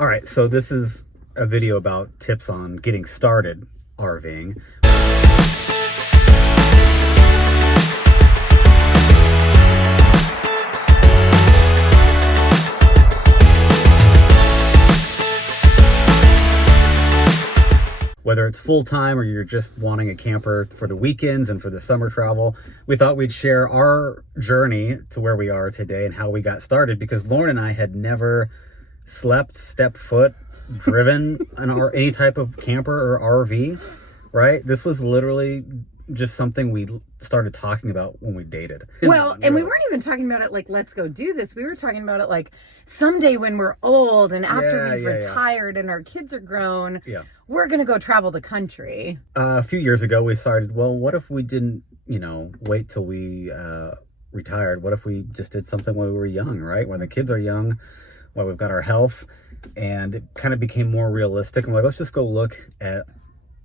All right, so this is a video about tips on getting started RVing. Whether it's full-time or you're just wanting a camper for the weekends and for the summer travel, we thought we'd share our journey to where we are today and how we got started, because Lauren and I had never slept, stepped foot, driven any type of camper or RV, right? This was literally just something we started talking about when we dated. Well, and we weren't even talking about it like, let's go do this. We were talking about it like someday when we're old and after we've retired and our kids are grown, we're going to go travel the country. A few years ago, we started, well, what if we didn't, wait till we retired? What if we just did something when we were young, right? When the kids are young, while we've got our health, and it kind of became more realistic. And we're like, let's just go look at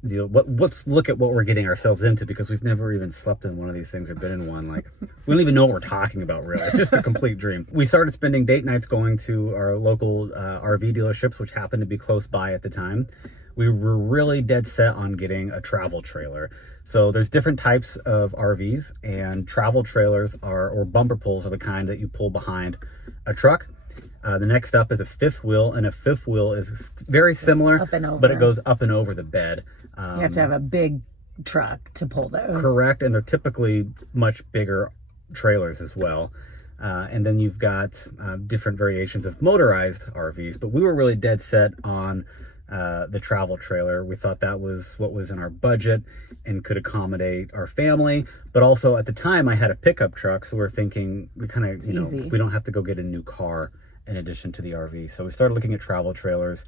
let's look at what we're getting ourselves into, because we've never even slept in one of these things or been in one. Like, we don't even know what we're talking about, really. It's just a complete dream. We started spending date nights going to our local RV dealerships, which happened to be close by at the time. We were really dead set on getting a travel trailer. So there's different types of RVs, and travel trailers or bumper pulls are the kind that you pull behind a truck. The next up is a fifth wheel, and a fifth wheel is very similar, but it goes up and over the bed. You have to have a big truck to pull those. Correct, and they're typically much bigger trailers as well. And then you've got different variations of motorized RVs, but we were really dead set on the travel trailer. We thought that was what was in our budget and could accommodate our family. But also at the time, I had a pickup truck, so we're thinking we kind of, we don't have to go get a new car in addition to the RV. So we started looking at travel trailers,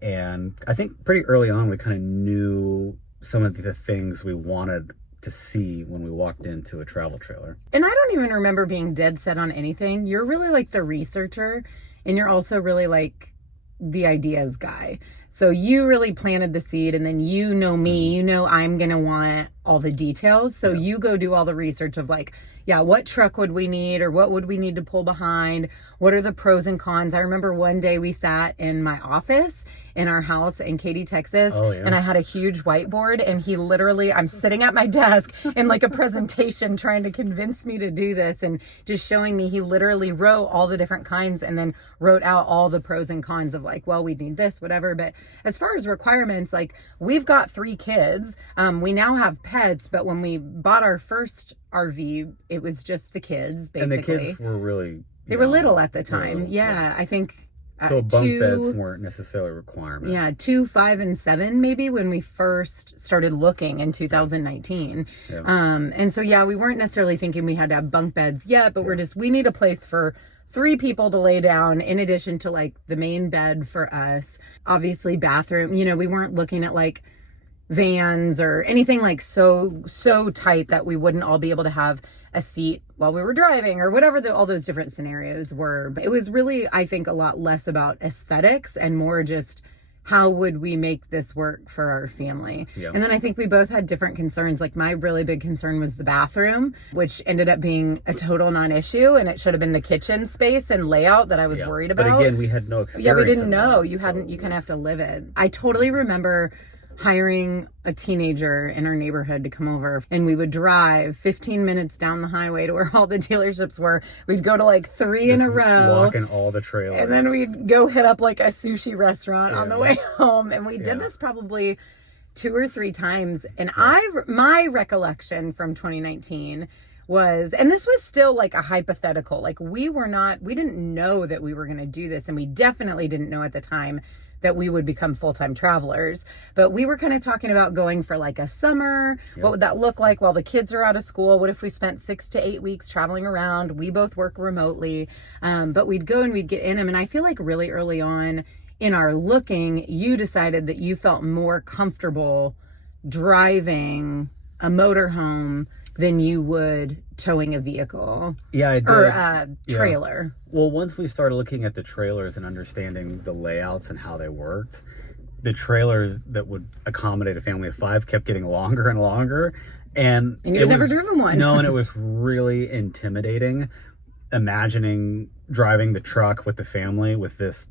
and I think pretty early on we kind of knew some of the things we wanted to see when we walked into a travel trailer. And I don't even remember being dead set on anything. You're really like the researcher, and you're also really like the ideas guy. So you really planted the seed, and then me, I'm going to want all the details. So you go do all the research of like, what truck would we need, or what would we need to pull behind? What are the pros and cons? I remember one day we sat in my office in our house in Katy, Texas, and I had a huge whiteboard, and he literally, I'm sitting at my desk in like a presentation trying to convince me to do this, and just showing me, he literally wrote all the different kinds and then wrote out all the pros and cons of like, well, we need this, whatever. But as far as requirements, like, we've got 3 kids. We now have pets, but when we bought our first RV, it was just the kids, basically. And the kids were really... They were little at the time. I think... So bunk beds weren't necessarily a requirement. 2, 5, and 7 maybe when we first started looking in 2019. And so we weren't necessarily thinking we had to have bunk beds yet, but we need a place for 3 people to lay down, in addition to like the main bed for us. Obviously bathroom, we weren't looking at like vans or anything like so tight that we wouldn't all be able to have a seat while we were driving, or whatever all those different scenarios were. But it was really, I think, a lot less about aesthetics and more just how would we make this work for our family. And then I think we both had different concerns. Like, my really big concern was the bathroom, which ended up being a total non-issue, and it should have been the kitchen space and layout that I was worried about. But again, we had no experience. We didn't know. You kind of have to live it. I totally remember hiring a teenager in our neighborhood to come over, and we would drive 15 minutes down the highway to where all the dealerships were. We'd go to like 3 in a row, walking all the trailers, and then we'd go hit up like a sushi restaurant on the way home. And we did this probably 2 or 3 times. And my recollection from 2019 was, and this was still like a hypothetical, like we didn't know that we were going to do this, and we definitely didn't know at the time that we would become full-time travelers. But we were kind of talking about going for like a summer. What would that look like while the kids are out of school? What if we spent 6 to 8 weeks traveling around? We both work remotely, but we'd go and we'd get in them. And I feel like really early on in our looking, you decided that you felt more comfortable driving a motorhome than you would towing a vehicle. I did. Or a trailer. Well, once we started looking at the trailers and understanding the layouts and how they worked, the trailers that would accommodate a family of 5 kept getting longer and longer. And you'd never driven one. No, and it was really intimidating imagining driving the truck with the family with this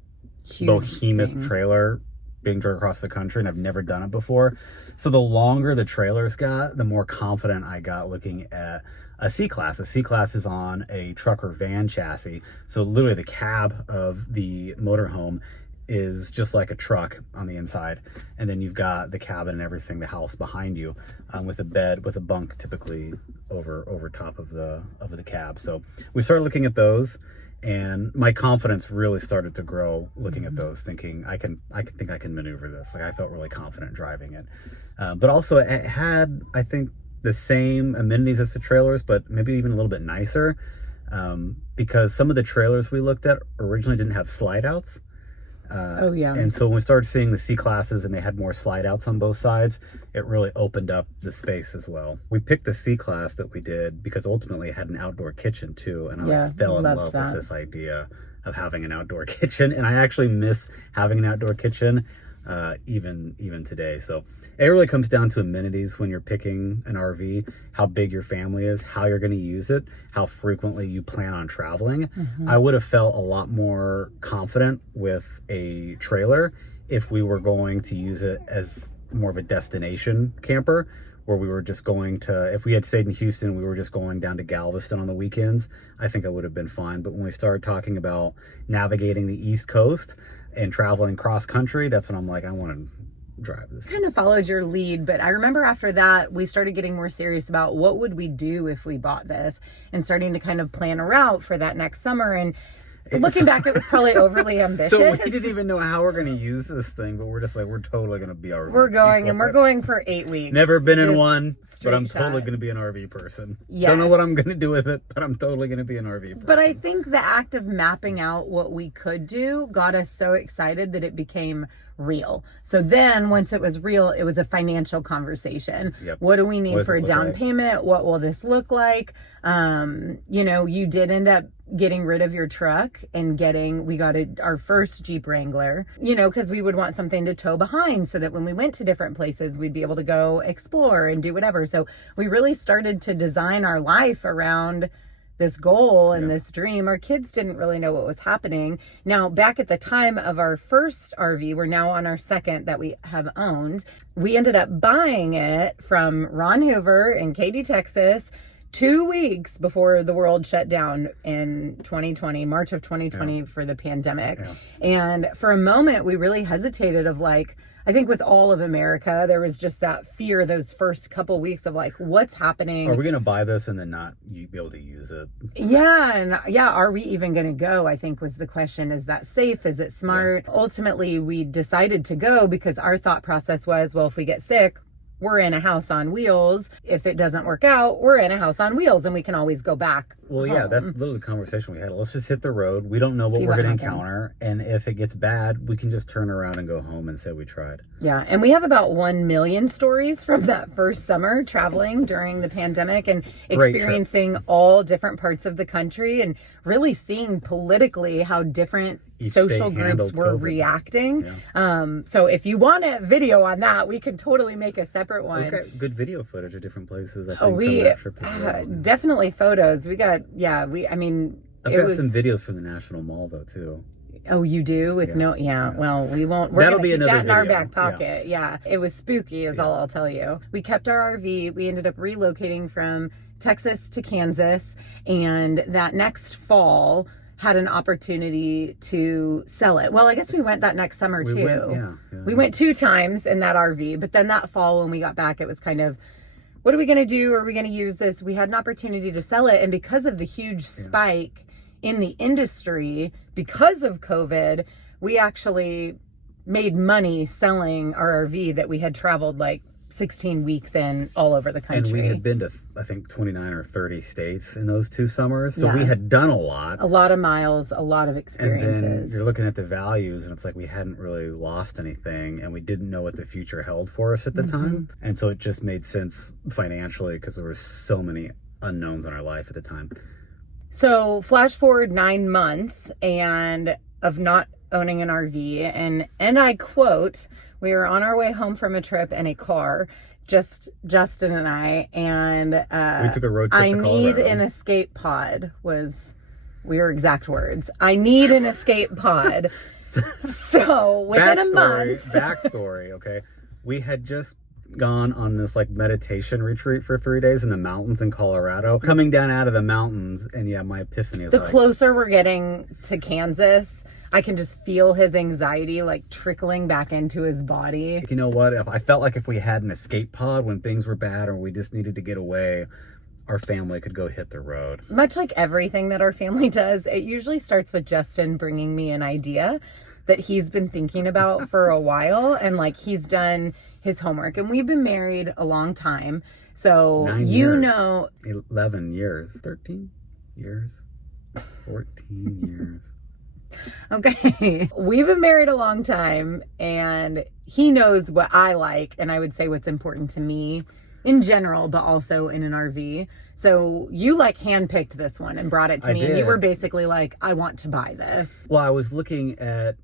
Huge behemoth thing. trailer being driven across the country, and I've never done it before. So the longer the trailers got, the more confident I got looking at a C-Class. A C-Class is on a truck or van chassis. So literally the cab of the motorhome is just like a truck on the inside, and then you've got the cabin and everything, the house behind you, with a bed, with a bunk typically over top of the cab. So we started looking at those, and my confidence really started to grow looking at those, thinking I can maneuver this. Like, I felt really confident driving it, but also it had, I think, the same amenities as the trailers, but maybe even a little bit nicer, because some of the trailers we looked at originally didn't have slide outs. Oh yeah. And so when we started seeing the C-Classes and they had more slide outs on both sides, it really opened up the space as well. We picked the C-Class that we did because ultimately it had an outdoor kitchen too, and I fell in love with this idea of having an outdoor kitchen, and I actually miss having an outdoor kitchen even today. So it really comes down to amenities when you're picking an RV, how big your family is, how you're going to use it, how frequently you plan on traveling. I would have felt a lot more confident with a trailer if we were going to use it as more of a destination camper, where we were just going to, if we had stayed in Houston, we were just going down to Galveston on the weekends, I think I would have been fine. But when we started talking about navigating the East Coast and traveling cross country, that's when I'm like, I want to drive this. Kind of followed your lead, but I remember after that we started getting more serious about what would we do if we bought this, and starting to kind of plan a route for that next summer. And looking back, it was probably overly ambitious. So we didn't even know how we're going to use this thing, but we're just like, we're totally going to be RV. We're going for 8 weeks. Never been in one, but I'm shot. totally going to be an RV person. Yes. Don't know what I'm going to do with it, but I'm totally going to be an RV person. But I think the act of mapping out what we could do got us so excited that it became real. So then once it was real, it was a financial conveison. Yep. What do we need for a down payment? What will this look like? You did end up getting rid of your truck and we got our first Jeep Wrangler, because we would want something to tow behind so that when we went to different places, we'd be able to go explore and do whatever. So we really started to design our life around this goal and this dream. Our kids didn't really know what was happening. Now, back at the time of our first RV, we're now on our second that we have owned. We ended up buying it from Ron Hoover in Katy, Texas, 2 weeks before the world shut down in 2020, March of 2020 for the pandemic. Yeah. And for a moment, we really hesitated of like, I think with all of America, there was just that fear those first couple weeks of like, what's happening? Are we going to buy this and then not be able to use it? Yeah. And are we even going to go? I think was the question. Is that safe? Is it smart? Yeah. Ultimately, we decided to go because our thought process was, well, if we get sick, we're in a house on wheels. If it doesn't work out, we're in a house on wheels and we can always go back. Well, home. Yeah, that's literally the conversation we had. Let's just hit the road. We don't know what we're going to encounter. And if it gets bad, we can just turn around and go home and say we tried. Yeah. And we have about 1 million stories from that first summer traveling during the pandemic and experiencing all different parts of the country and really seeing politically how different social groups were reacting. Yeah. So if you want a video on that, we can totally make a separate one. Okay, good video footage of different places. I think from that trip as well. Definitely photos. We got, I've got some videos from the National Mall though too. Oh, you do? With well, we won't. We're going to keep that in our back pocket. Yeah. It was spooky is all I'll tell you. We kept our RV. We ended up relocating from Texas to Kansas, and that next fall had an opportunity to sell it. Well, I guess we went that next summer too. We went 2 times in that RV, but then that fall when we got back, it was kind of, what are we going to do? Are we going to use this? We had an opportunity to sell it. And because of the huge spike in the industry, because of COVID, we actually made money selling our RV that we had traveled like 16 weeks in all over the country. And we had been to, I think, 29 or 30 states in those 2 summers. So we had done a lot. A lot of miles, a lot of experiences. And then you're looking at the values and it's like we hadn't really lost anything and we didn't know what the future held for us at the time. And so it just made sense financially because there were so many unknowns in our life at the time. So flash forward 9 months and of not owning an RV, and I quote, we were on our way home from a trip in a car, just Justin and I, and we took a road trip I to need Colorado. an escape pod was your exact words. I need an escape pod. So within a month. Backstory, okay. We had just gone on this like meditation retreat for 3 days in the mountains in Colorado. Coming down out of the mountains, and yeah, my epiphany is the closer we're getting to Kansas, I can just feel his anxiety like trickling back into his body. You know what? I felt like if we had an escape pod when things were bad or we just needed to get away, our family could go hit the road. Much like everything that our family does, it usually starts with Justin bringing me an idea that he's been thinking about for a while, and like he's done his homework, and we've been married a long time. So 9 years, know 11 years, 13 years, 14 years. Okay. We've been married a long time, and he knows what I like, and I would say what's important to me in general, but also in an RV. So you like handpicked this one and brought it to me, and you were basically like, I want to buy this. Well, I was looking at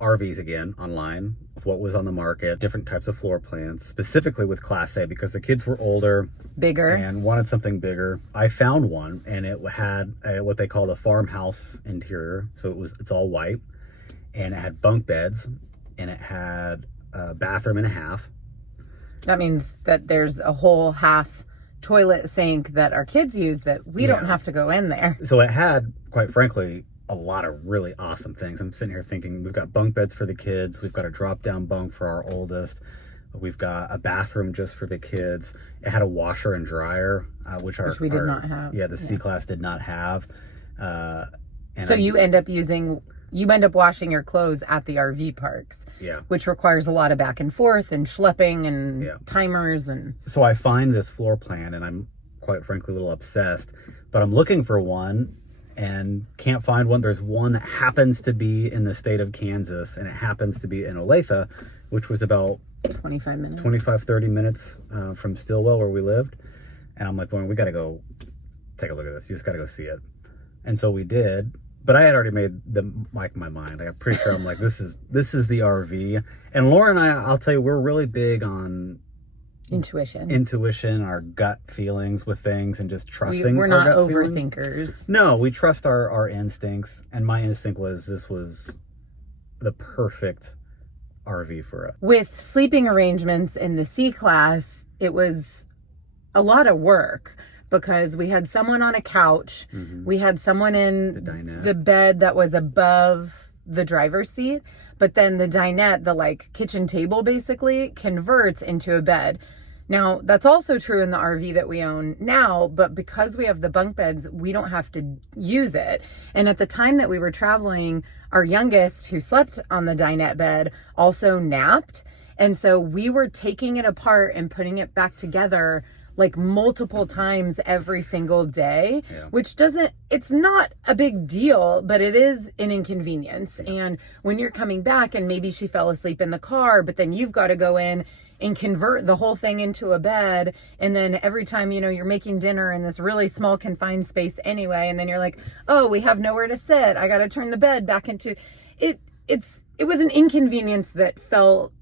RVs again online, what was on the market, different types of floor plans, specifically with Class A, because the kids were older, bigger, and wanted something bigger. I found one, and it had what they called a farmhouse interior, so it's all white, and it had bunk beds, and it had a bathroom and a half. That means that there's a whole half toilet sink that our kids use that we don't have to go in there. So it had, quite frankly, a lot of really awesome things. I'm sitting here thinking, we've got bunk beds for the kids, we've got a drop down bunk for our oldest, we've got a bathroom just for the kids. It had a washer and dryer, which we did not have. Yeah, the C-Class did not have. So you end up washing your clothes at the RV parks, which requires a lot of back and forth and schlepping and timers. And so I find this floor plan, and I'm quite frankly a little obsessed, but I'm looking for one and can't find one. There's one that happens to be in the state of Kansas, and it happens to be in Olathe, which was about 30 minutes from Stillwell, where we lived. And I'm like, Lauren, we got to go take a look at this. You just got to go see it. And so we did. But I had already made my mind. I'm pretty sure I'm like, this is the RV. And Laura and I'll tell you, we're really big on intuition, our gut feelings with things, and just trusting. We're not overthinkers. No, we trust our instincts. And my instinct was this was the perfect RV for us. With sleeping arrangements in the C-Class, it was a lot of work, because we had someone on a couch, we had someone in the bed that was above the driver's seat, but then the dinette, the like kitchen table basically, converts into a bed. Now, that's also true in the RV that we own now, but because we have the bunk beds, we don't have to use it. And at the time that we were traveling, our youngest, who slept on the dinette bed, also napped. And so we were taking it apart and putting it back together like multiple times every single day, which it's not a big deal, but it is an inconvenience. And when you're coming back and maybe she fell asleep in the car, but then you've got to go in and convert the whole thing into a bed. And then every time, you're making dinner in this really small confined space anyway. And then you're like, oh, we have nowhere to sit. I got to turn the bed back into it. It was an inconvenience that felt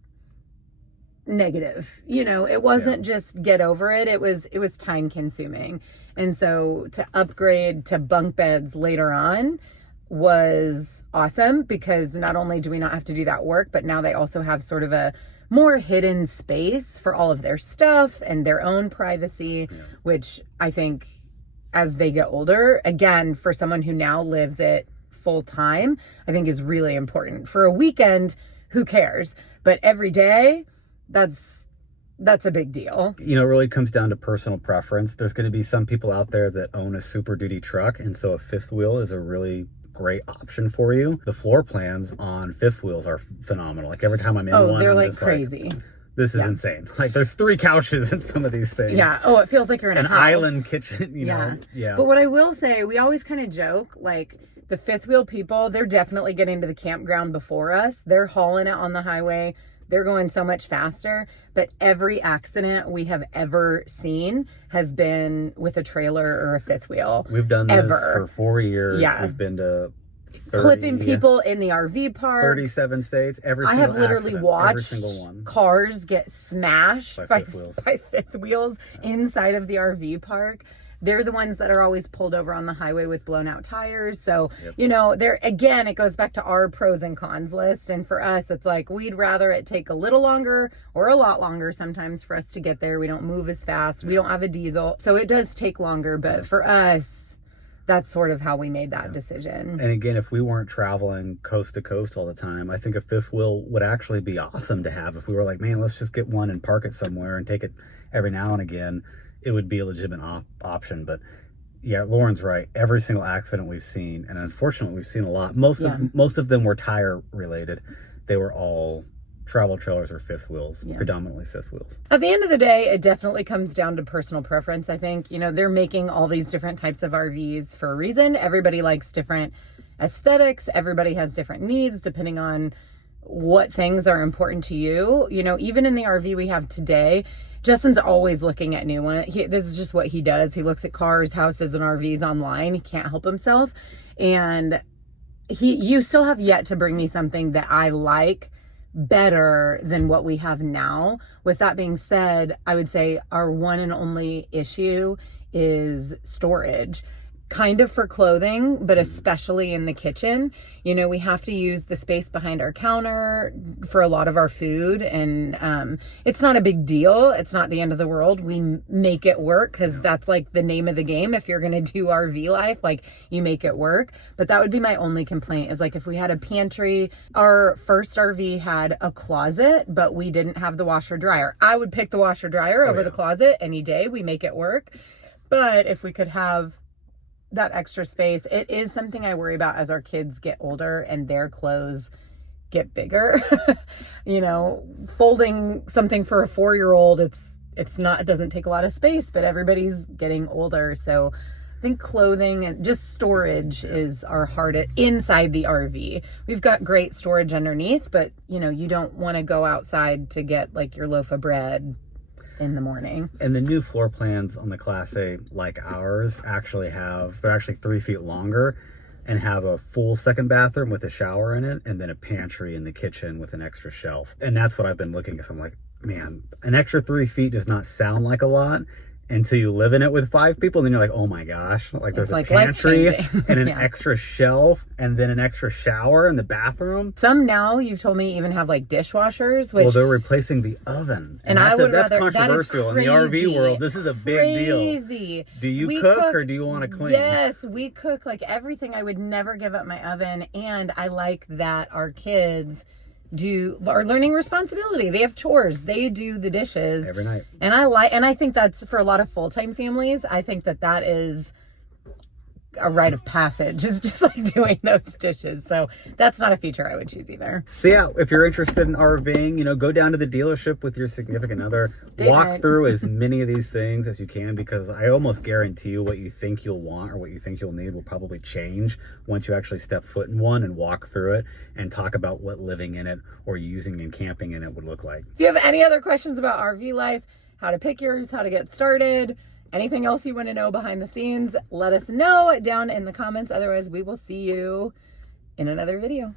negative. It wasn't just get over it. It was time consuming. And so to upgrade to bunk beds later on was awesome, because not only do we not have to do that work, but now they also have sort of a more hidden space for all of their stuff and their own privacy, which I think as they get older, again, for someone who now lives it full time, I think is really important. For a weekend, who cares? But every day, that's a big deal. It really comes down to personal preference. There's going to be some people out there that own a Super Duty truck, and so a fifth wheel is a really great option for you. The floor plans on fifth wheels are phenomenal. Like every time I'm in one, they're I'm like just crazy. Like, this is insane. Like there's 3 couches in some of these things. Yeah. Oh, it feels like you're in an a house. Island kitchen. You know. Yeah. But what I will say, we always kind of joke, like the fifth wheel people, they're definitely getting to the campground before us. They're hauling it on the highway. They're going so much faster, but every accident we have ever seen has been with a trailer or a fifth wheel. We've done this for 4 years. Yeah. We've been to clipping people in the RV park. 37 states. I have literally watched cars get smashed by fifth wheels inside of the RV park. they're the ones that are always pulled over on the highway with blown out tires. So, Yep. you know, there again, it goes back to our pros and cons list. And for us, it's like we'd rather it take a little longer or a lot longer sometimes for us to get there. We don't move as fast. We don't have a diesel. So it does take longer. But for us, that's sort of how we made that decision. And again, if we weren't traveling coast to coast all the time, I think a fifth wheel would actually be awesome to have. If we were like, man, let's just get one and park it somewhere and take it every now and again, it would be a legitimate option. But yeah, Lauren's right. Every single accident we've seen, and unfortunately we've seen a lot, most of them were tire related. They were all travel trailers or fifth wheels, predominantly fifth wheels. At the end of the day, it definitely comes down to personal preference. I think, you know, they're making all these different types of RVs for a reason. Everybody likes different aesthetics. Everybody has different needs depending on what things are important to you. You know, even in the RV we have today, Justin's always looking at new ones. This is just what he does. He looks at cars, houses, and RVs online. He can't help himself. And you still have yet to bring me something that I like better than what we have now. With that being said, I would say our one and only issue is storage. Kind of for clothing, but especially in the kitchen. You know, we have to use the space behind our counter for a lot of our food, and it's not a big deal. It's not the end of the world. We make it work because that's like the name of the game. If you're going to do RV life, like you make it work. But that would be my only complaint is like if we had a pantry. Our first RV had a closet, but we didn't have the washer dryer. I would pick the washer dryer over the closet any day. We make it work. But if we could have that extra space, it is something I worry about as our kids get older and their clothes get bigger. You know, folding something for a 4-year-old, it doesn't take a lot of space, but everybody's getting older. So I think clothing and just storage is our hardest inside the RV. We've got great storage underneath, but you know, you don't want to go outside to get like your loaf of bread in the morning. And the new floor plans on the Class A, like ours, they're actually 3 feet longer and have a full second bathroom with a shower in it, and then a pantry in the kitchen with an extra shelf. And that's what I've been looking at. So I'm like, man, an extra 3 feet does not sound like a lot until you live in it with 5 people, and then you're like, oh my gosh, like there's a pantry and an extra shelf and then an extra shower in the bathroom. Some now, you've told me, even have like dishwashers, which, well, they're replacing the oven, and I would that's rather, controversial that is in the RV world. This is a big deal. Do you cook or do you want to clean? Yes, we cook like everything. I would never give up my oven, and I like that our kids are learning responsibility. They have chores. They do the dishes every night. And I think that's for a lot of full-time families. I think that is a rite of passage, is just like doing those dishes. So that's not a feature I would choose either. So yeah, if you're interested in RVing, you know, go down to the dealership with your significant other, walk through as many of these things as you can, because I almost guarantee you what you think you'll want or what you think you'll need will probably change once you actually step foot in one and walk through it and talk about what living in it or using and camping in it would look like. If you have any other questions about RV life, how to pick yours, how to get started, anything else you want to know behind the scenes, let us know down in the comments. Otherwise, we will see you in another video.